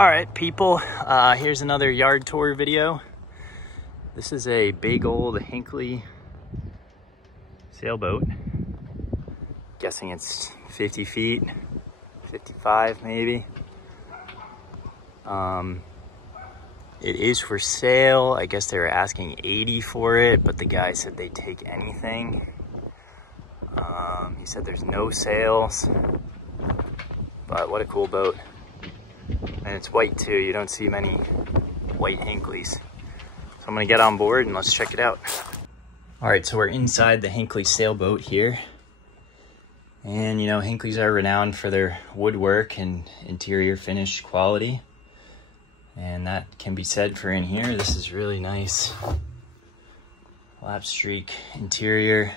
All right, people, here's another yard tour video. This is a big old Hinckley sailboat. Guessing it's 50 feet, 55 maybe. It is for sale. I guess they were asking 80 for it, but the guy said they'd take anything. He said there's no sales, but what a cool boat. And it's white too. You don't see many white Hincleys. So I'm gonna get on board and let's check it out. All right, so we're inside the Hinckley sailboat here. And you know, Hincleys are renowned for their woodwork and interior finish quality. And that can be said for in here. This is really nice. Lap streak interior.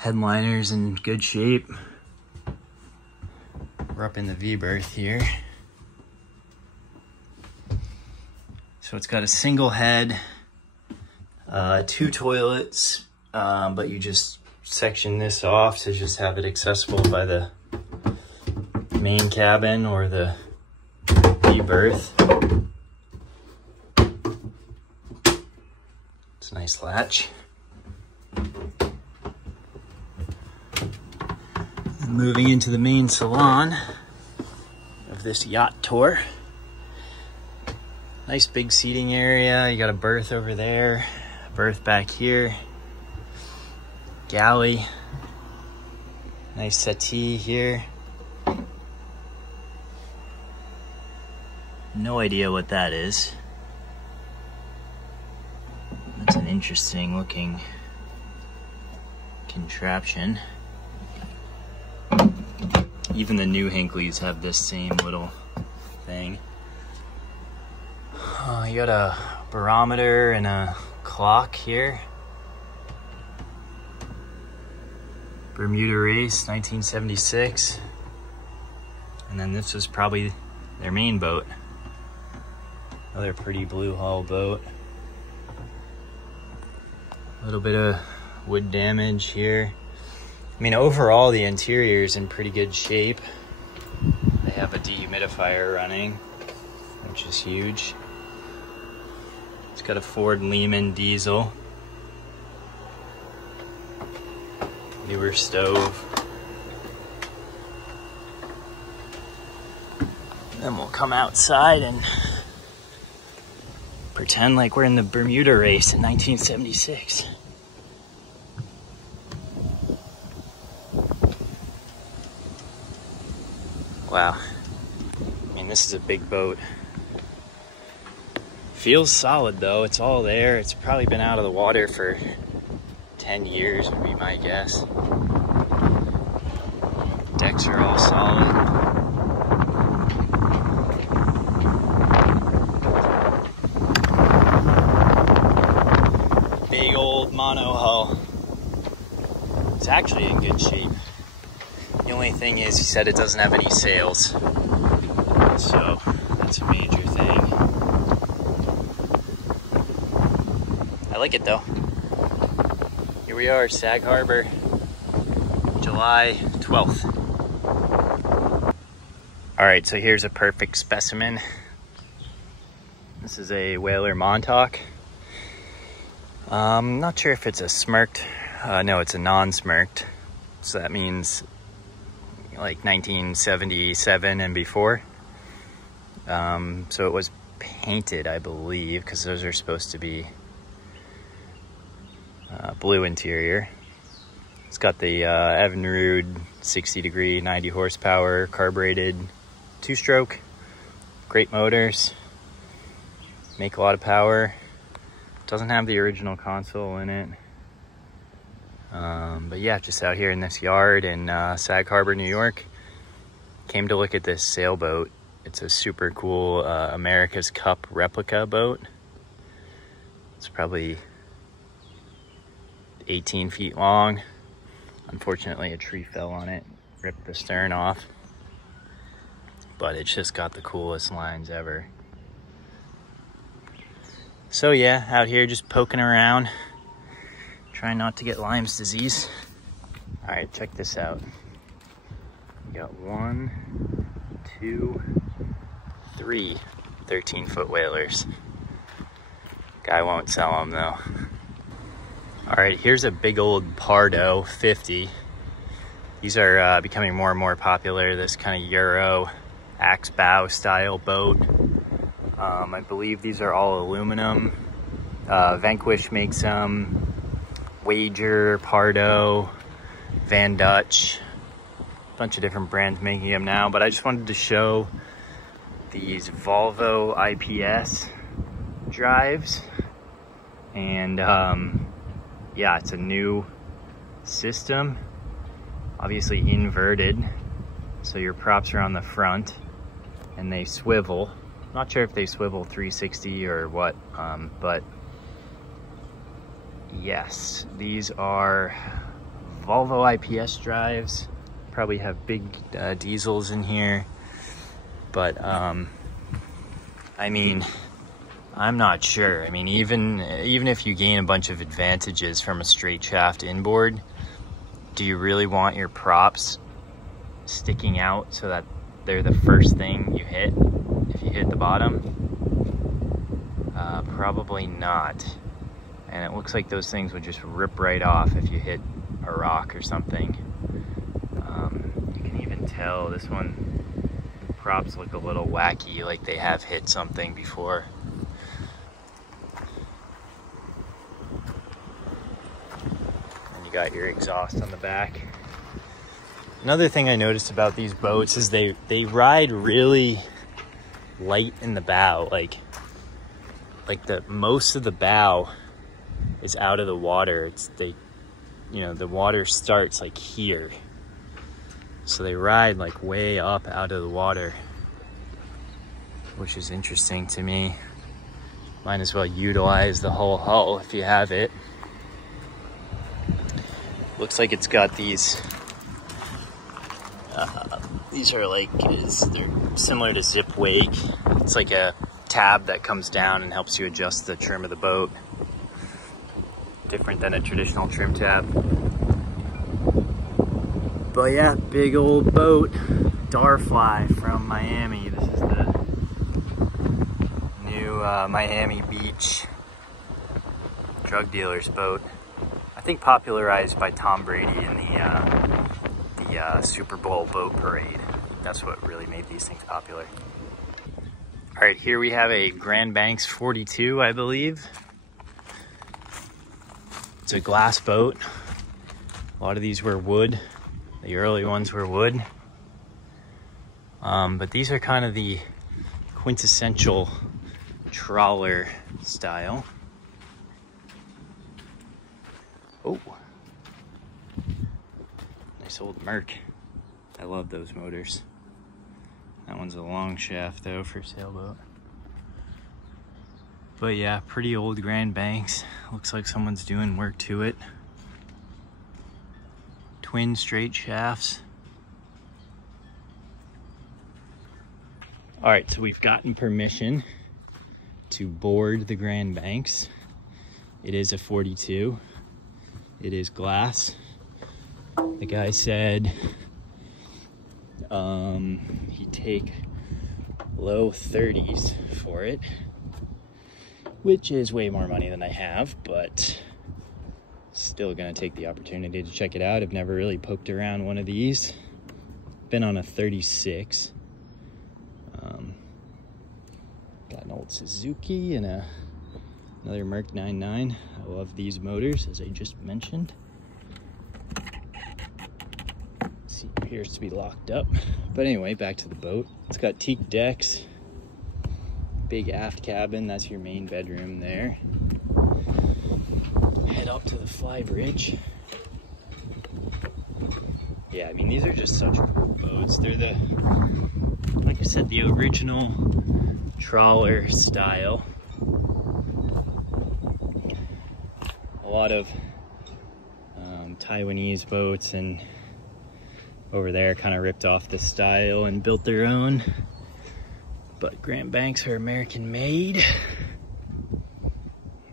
Headliner's in good shape. We're up in the V-berth here. So it's got a single head, 2 toilets, but you just section this off to just have it accessible by the main cabin or the V-berth. It's a nice latch. Moving into the main salon of this yacht tour. Nice big seating area. You got a berth over there, a berth back here, galley, nice settee here. No idea what that is. That's an interesting looking contraption. Even the new Hincleys have this same little thing. You got a barometer and a clock here. Bermuda race, 1976. And then this was probably their main boat. Another pretty blue hull boat. A little bit of wood damage here. I mean, overall, the interior is in pretty good shape. They have a dehumidifier running, which is huge. It's got a Ford Lehman diesel. Newer stove. Then we'll come outside and pretend like we're in the Bermuda race in 1976. Wow, I mean, this is a big boat. Feels solid though, it's all there. It's probably been out of the water for 10 years would be my guess. Decks are all solid. Big old mono hull. It's actually in good shape. The only thing is, he said it doesn't have any sails, so that's a major thing. I like it though. Here we are, Sag Harbor, July 12th. All right, so here's a perfect specimen. This is a Whaler Montauk. I'm not sure if it's a smirked. No, it's a non-smirked. So that means like 1977 and before. So it was painted, I believe, because those are supposed to be blue interior. It's got the Evinrude 60 degree, 90 horsepower, carbureted 2-stroke, great motors, make a lot of power. Doesn't have the original console in it. But yeah, just out here in this yard in Sag Harbor, New York. Came to look at this sailboat. It's a super cool America's Cup replica boat. It's probably 18 feet long. Unfortunately, a tree fell on it, ripped the stern off. But it's just got the coolest lines ever. So yeah, out here just poking around. Trying not to get Lyme's disease. All right, check this out. We got 1, 2, 3 13-foot whalers. Guy won't sell them though. All right, here's a big old Pardo 50. These are becoming more and more popular, this kind of Euro axe bow style boat. I believe these are all aluminum. Vanquish makes them, Wager, Pardo, Van Dutch, a bunch of different brands making them now, but I just wanted to show these Volvo IPS drives. And yeah, it's a new system, obviously inverted, so your props are on the front and they swivel. Not sure if they swivel 360 or what, but yes, these are Volvo IPS drives. Probably have big diesels in here, but I mean, I'm not sure. I mean, even if you gain a bunch of advantages from a straight shaft inboard, do you really want your props sticking out so that they're the first thing you hit if you hit the bottom? Probably not. And it looks like those things would just rip right off if you hit a rock or something. You can even tell this one, the props look a little wacky, like they have hit something before. Got your exhaust on the back. Another thing I noticed about these boats is they ride really light in the bow, like the most of the bow is out of the water. You know, the water starts like here, so they ride like way up out of the water, which is interesting to me. Might as well utilize the whole hull if you have it. Looks like it's got these are like, they're similar to zip wake. It's like a tab that comes down and helps you adjust the trim of the boat. Different than a traditional trim tab. But yeah, big old boat. Darfly from Miami. This is the new Miami Beach drug dealer's boat. I think popularized by Tom Brady in the Super Bowl boat parade. That's what really made these things popular. All right, here we have a Grand Banks 42, I believe. It's a glass boat. A lot of these were wood. The early ones were wood. But these are kind of the quintessential trawler style. Oh, nice old Merc. I love those motors. That one's a long shaft though for sailboat. But yeah, pretty old Grand Banks. Looks like someone's doing work to it. Twin straight shafts. All right, so we've gotten permission to board the Grand Banks. It is a 42. It is glass. The guy said he'd take low 30s for it, which is way more money than I have, but still gonna take the opportunity to check it out. I've never really poked around one of these. Been on a 36. Got an old Suzuki and another Merc 99. I love these motors, as I just mentioned. Seat appears to be locked up. But anyway, back to the boat. It's got teak decks, big aft cabin. That's your main bedroom there. Head up to the fly bridge. Yeah, I mean, these are just such cool boats. They're like I said, the original trawler style. A lot of Taiwanese boats and over there kind of ripped off the style and built their own. But Grand Banks are American made.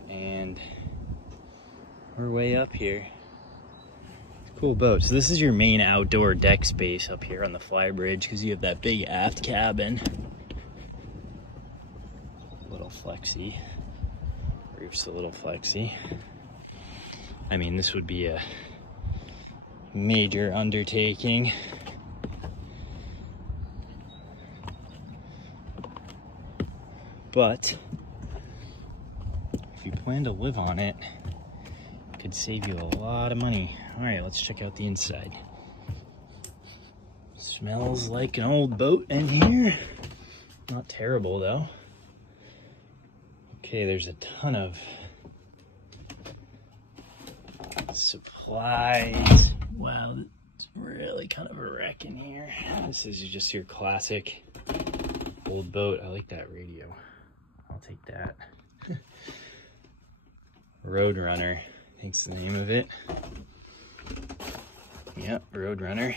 And we're way up here. Cool boat. So this is your main outdoor deck space up here on the fly bridge because you have that big aft cabin. little flexy. Roof's a little flexy. I mean, this would be a major undertaking. But if you plan to live on it, it could save you a lot of money. All right, let's check out the inside. Smells like an old boat in here. Not terrible though. Okay, there's a ton of supplies. Wow, it's really kind of a wreck in here. This is just your classic old boat. I like that radio. I'll take that. Roadrunner, I think's the name of it. Yep, Roadrunner.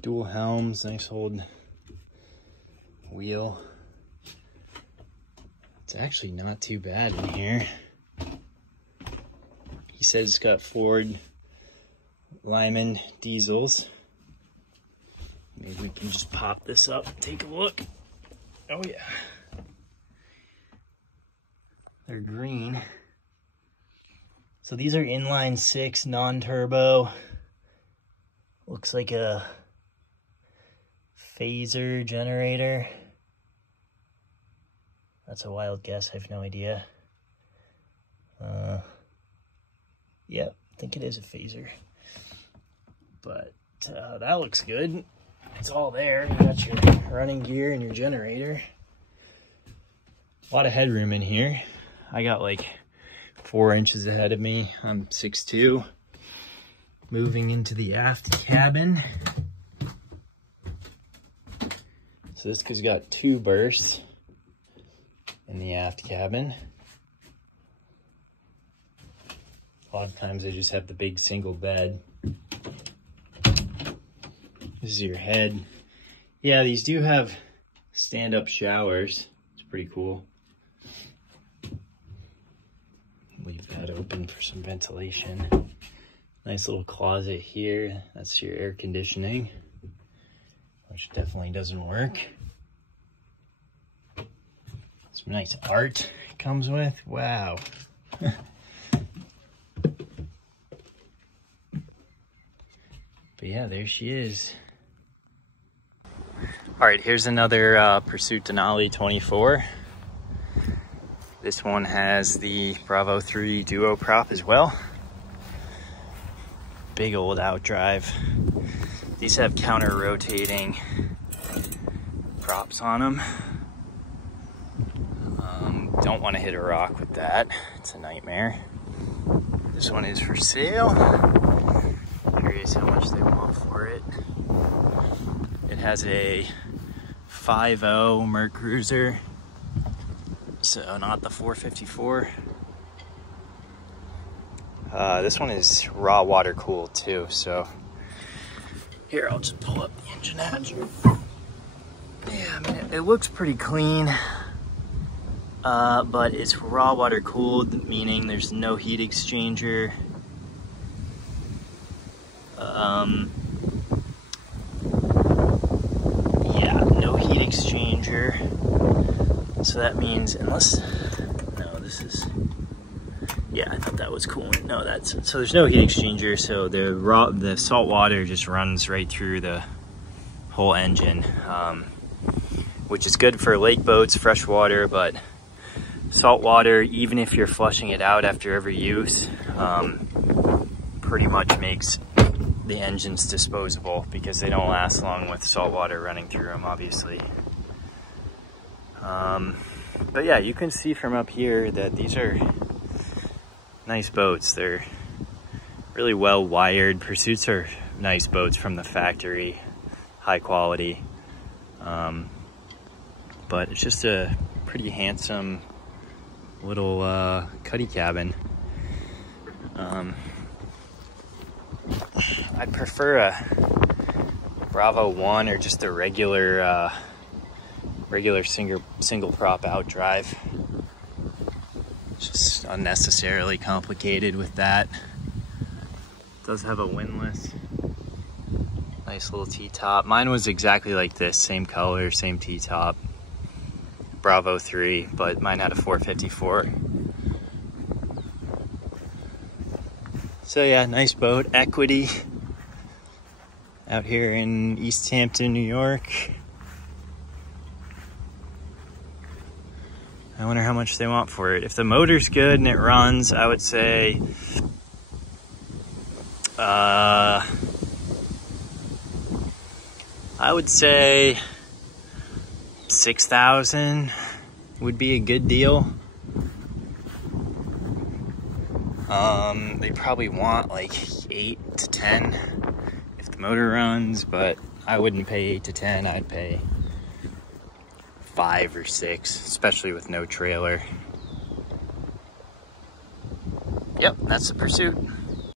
Dual helms, nice old wheel. It's actually not too bad in here. He says it's got Ford Lyman diesels. Maybe we can just pop this up and take a look. Oh yeah. They're green. So these are inline 6 non-turbo. Looks like a phaser generator. That's a wild guess, I have no idea. Yep, I think it is a phaser. But that looks good. It's all there. You got your running gear and your generator. A lot of headroom in here. I got like 4 inches ahead of me. I'm 6'2". Moving into the aft cabin. So this has got 2 berths in the aft cabin. A lot of times they just have the big single bed. This is your head. Yeah, these do have stand-up showers. It's pretty cool. Leave that open for some ventilation. Nice little closet here. That's your air conditioning, which definitely doesn't work. Some nice art it comes with. Wow. But yeah, there she is. All right, here's another Pursuit Denali 24. This one has the Bravo 3 Duo prop as well. Big old outdrive. These have counter-rotating props on them. Don't want to hit a rock with that. It's a nightmare. This one is for sale. Curious how much they want for it. It has a 5.0 Merc Cruiser, so not the 454. This one is raw water cooled too, so here, I'll just pull up the engine hatch. Yeah, I mean, it looks pretty clean, but it's raw water cooled, meaning there's no heat exchanger. Yeah, no heat exchanger. So that means, unless, no, this is, yeah, I thought that was coolant. No, that's, so there's no heat exchanger, so the salt water just runs right through the whole engine, which is good for lake boats, fresh water, but salt water, even if you're flushing it out after every use, pretty much makes the engines disposable because they don't last long with salt water running through them, obviously. But yeah, you can see from up here that these are nice boats. They're really well wired. Pursuits are nice boats from the factory, high quality. But it's just a pretty handsome little cuddy cabin. I'd prefer a Bravo 1 or just a regular single prop outdrive. Just unnecessarily complicated with that. It does have a windlass. Nice little T-top. Mine was exactly like this, same color, same T-top. Bravo 3, but mine had a 454. So yeah, nice boat, Equity, out here in East Hampton, New York. I wonder how much they want for it. If the motor's good and it runs, I would say $6,000 would be a good deal. They probably want like 8 to 10 if the motor runs, but I wouldn't pay 8 to 10. I'd pay 5 or 6, especially with no trailer. Yep, that's the Pursuit.